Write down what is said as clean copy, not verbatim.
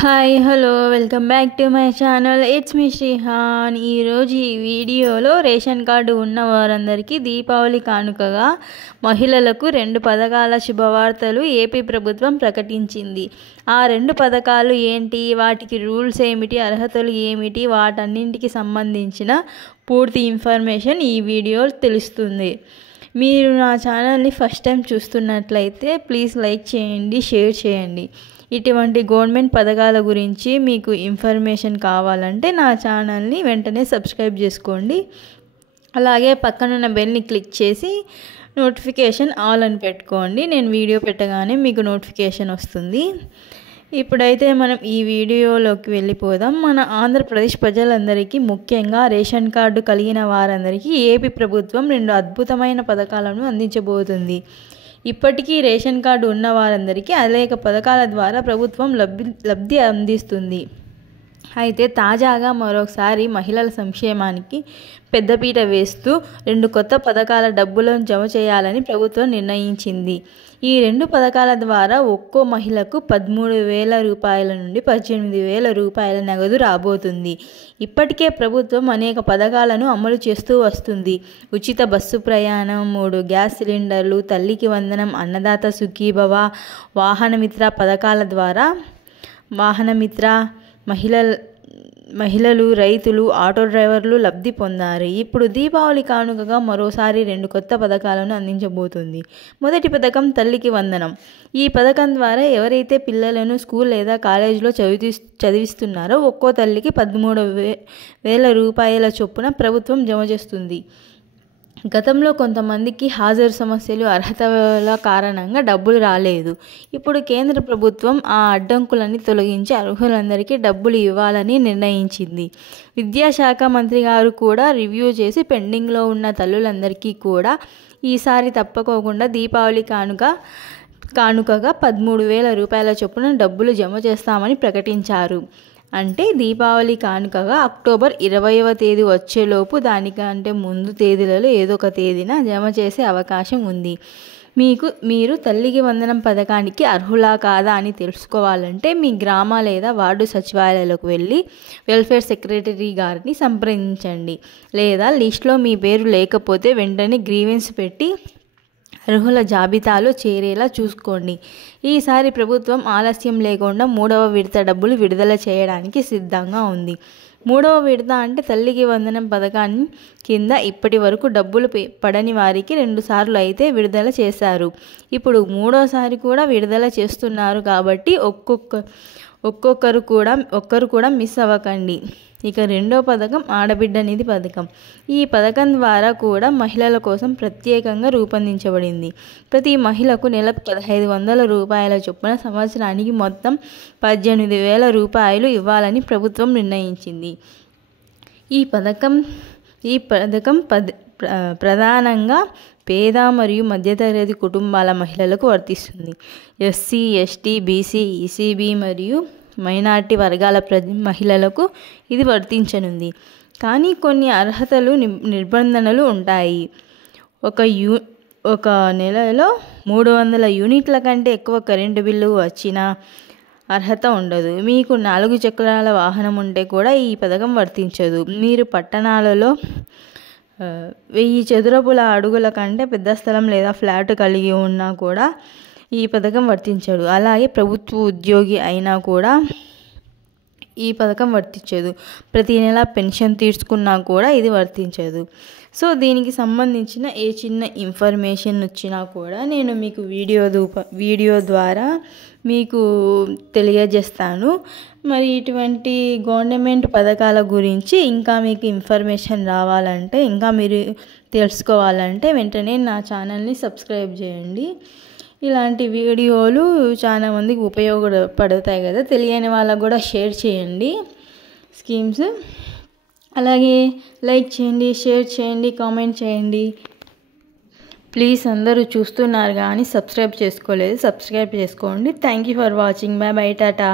Hi hello welcome back to my channel. It's me Srihan. ఈరోజు ఈ వీడియోలో రేషన్ కార్డు ఉన్న వారందరికీ దీపావళి కానుకగా మహిళలకు 2 పథకాల శుభవార్తలు ఏపీ ప్రభుత్వం ప్రకటించింది. ఆ 2 పథకాలు ఏంటి, వాటికి రూల్స్ ఏమిటి, అర్హతలు ఏమిటి, వాటన్నింటికి సంబంధించిన పూర్తి ఇన్ఫర్మేషన్ ఈ వీడియోలో తెలుస్తుంది. మీరు నా ఛానల్ని ఫస్ట్ టైం చూస్తున్నట్లయితే ప్లీజ్ లైక్ చేయండి, షేర్ చేయండి. ఇటువంటి గవర్నమెంట్ పథకాల గురించి మీకు ఇన్ఫర్మేషన్ కావాలంటే నా ఛానల్ని వెంటనే సబ్స్క్రైబ్ చేసుకోండి. అలాగే పక్కనున్న బెల్ని క్లిక్ చేసి నోటిఫికేషన్ ఆల్ అని పెట్టుకోండి. నేను వీడియో పెట్టగానే మీకు నోటిఫికేషన్ వస్తుంది. ఇప్పుడైతే మనం ఈ వీడియోలోకి వెళ్ళిపోదాం. మన ఆంధ్రప్రదేశ్ ప్రజలందరికీ, ముఖ్యంగా రేషన్ కార్డు కలిగిన వారందరికీ ఏపీ ప్రభుత్వం 2 అద్భుతమైన పథకాలను అందించబోతుంది. ఇప్పటికీ రేషన్ కార్డు ఉన్న వారందరికీ అనేక పథకాల ద్వారా ప్రభుత్వం లబ్ధి అందిస్తుంది. అయితే తాజాగా మరోసారి మహిళల సంక్షేమానికి పెద్దపీట వేస్తూ 2 కొత్త పథకాల డబ్బులను జమ చేయాలని ప్రభుత్వం నిర్ణయించింది. ఈ 2 పథకాల ద్వారా ఒక్కో మహిళకు 13,000 రూపాయల నుండి 18,000 రూపాయల నగదు రాబోతుంది. ఇప్పటికే ప్రభుత్వం అనేక పథకాలను అమలు చేస్తూ వస్తుంది. ఉచిత బస్సు ప్రయాణం, 3 గ్యాస్ సిలిండర్లు, తల్లికి వందనం, అన్నదాత సుఖీభవ, వాహనమిత్ర పథకాల ద్వారా మహిళలు, రైతులు, ఆటో డ్రైవర్లు లబ్ధి పొందారు. ఇప్పుడు దీపావళి కానుకగా మరోసారి 2 కొత్త పథకాలను అందించబోతుంది. మొదటి పథకం తల్లికి వందనం. ఈ పథకం ద్వారా ఎవరైతే పిల్లలను స్కూల్ లేదా కాలేజీలో చదివిస్తున్నారో ఒక్కో తల్లికి 13,000 రూపాయల చొప్పున ప్రభుత్వం జమ చేస్తుంది. గతంలో కొంతమందికి హాజరు సమస్యలు, అర్హతల కారణంగా డబ్బులు రాలేదు. ఇప్పుడు కేంద్ర ప్రభుత్వం ఆ అడ్డంకులని తొలగించి అర్హులందరికీ డబ్బులు ఇవ్వాలని నిర్ణయించింది. విద్యాశాఖ మంత్రి గారు కూడా రివ్యూ చేసి పెండింగ్లో ఉన్న తల్లులందరికీ కూడా ఈసారి తప్పకోకుండా దీపావళి కానుకగా 13,000 రూపాయల చొప్పున డబ్బులు జమ చేస్తామని ప్రకటించారు. అంటే దీపావళి కానుకగా అక్టోబర్ 20వ తేదీ వచ్చేలోపు, దానికంటే ముందు తేదీలలో ఏదో ఒక తేదీన జమ చేసే అవకాశం ఉంది. మీరు తల్లికి వందనం పథకానికి అర్హులా కాదా అని తెలుసుకోవాలంటే మీ గ్రామ లేదా వార్డు సచివాలయాలకు వెళ్ళి వెల్ఫేర్ సెక్రటరీ గారిని సంప్రదించండి. లేదా లిస్టులో మీ పేరు లేకపోతే వెంటనే గ్రీవెన్స్ పెట్టి అర్హుల జాబితాలో చేరేలా చూసుకోండి. ఈసారి ప్రభుత్వం ఆలస్యం లేకుండా 3వ విడత డబ్బులు విడుదల చేయడానికి సిద్ధంగా ఉంది. 3వ విడత అంటే తల్లికి వందనం పథకాన్ని కింద ఇప్పటి వరకు డబ్బులు పడని వారికి 2 సార్లు అయితే విడుదల చేశారు. ఇప్పుడు 3వసారి కూడా విడుదల చేస్తున్నారు. కాబట్టి ఒక్కరు కూడా మిస్ అవ్వకండి. ఇక 2వ పథకం ఆడబిడ్డ నిధి పథకం. ఈ పథకం ద్వారా కూడా మహిళల కోసం ప్రత్యేకంగా రూపొందించబడింది. ప్రతి మహిళకు నెలకు 1,500 రూపాయల చొప్పున సంవత్సరానికి మొత్తం 18,000 రూపాయలు ఇవ్వాలని ప్రభుత్వం నిర్ణయించింది. ఈ పథకం ప్రధానంగా పేద మరియు మధ్యతరగతి కుటుంబాల మహిళలకు వర్తిస్తుంది. ఎస్సీ, ఎస్టీ, బీసీ, ఈసీబీ మరియు మైనారిటీ వర్గాల మహిళలకు ఇది వర్తించనుంది. కానీ కొన్ని అర్హతలు, నిబంధనలు ఉంటాయి. ఒక నెలలో 300 యూనిట్ల కంటే ఎక్కువ కరెంటు బిల్లు వచ్చిన అర్హత ఉండదు. మీకు 4 చక్రాల వాహనం ఉంటే కూడా ఈ పథకం వర్తించదు. మీరు పట్టణాలలో 1000 చదరపు అడుగుల కంటే పెద్ద స్థలం లేదా ఫ్లాట్ కలిగి ఉన్నా కూడా ఈ పథకం వర్తించదు. అలాగే ప్రభుత్వ ఉద్యోగి అయినా కూడా ఈ పథకం వర్తించదు. ప్రతి నెల పెన్షన్ తీసుకున్నా కూడా ఇది వర్తించదు. సో దీనికి సంబంధించిన ఏ చిన్న ఇన్ఫర్మేషన్ వచ్చినా కూడా నేను మీకు వీడియో ద్వారా మీకు తెలియజేస్తాను. మరి ఇటువంటి గవర్నమెంట్ పథకాల గురించి ఇంకా మీకు ఇన్ఫర్మేషన్ రావాలంటే, ఇంకా మీరు తెలుసుకోవాలంటే వెంటనే నా ఛానల్ని సబ్స్క్రైబ్ చేయండి. ఇలాంటి వీడియోలు చాలా మందికి ఉపయోగపడతాయి కదా, తెలియని వాళ్ళకు కూడా షేర్ చేయండి స్కీమ్స్. అలాగే లైక్ చేయండి, షేర్ చేయండి, కామెంట్ చేయండి. ప్లీజ్ అందరూ చూస్తున్నారు కానీ సబ్స్క్రైబ్ చేసుకోలేదు, సబ్స్క్రైబ్ చేసుకోండి. Thank you for watching. Bye bye, Tata.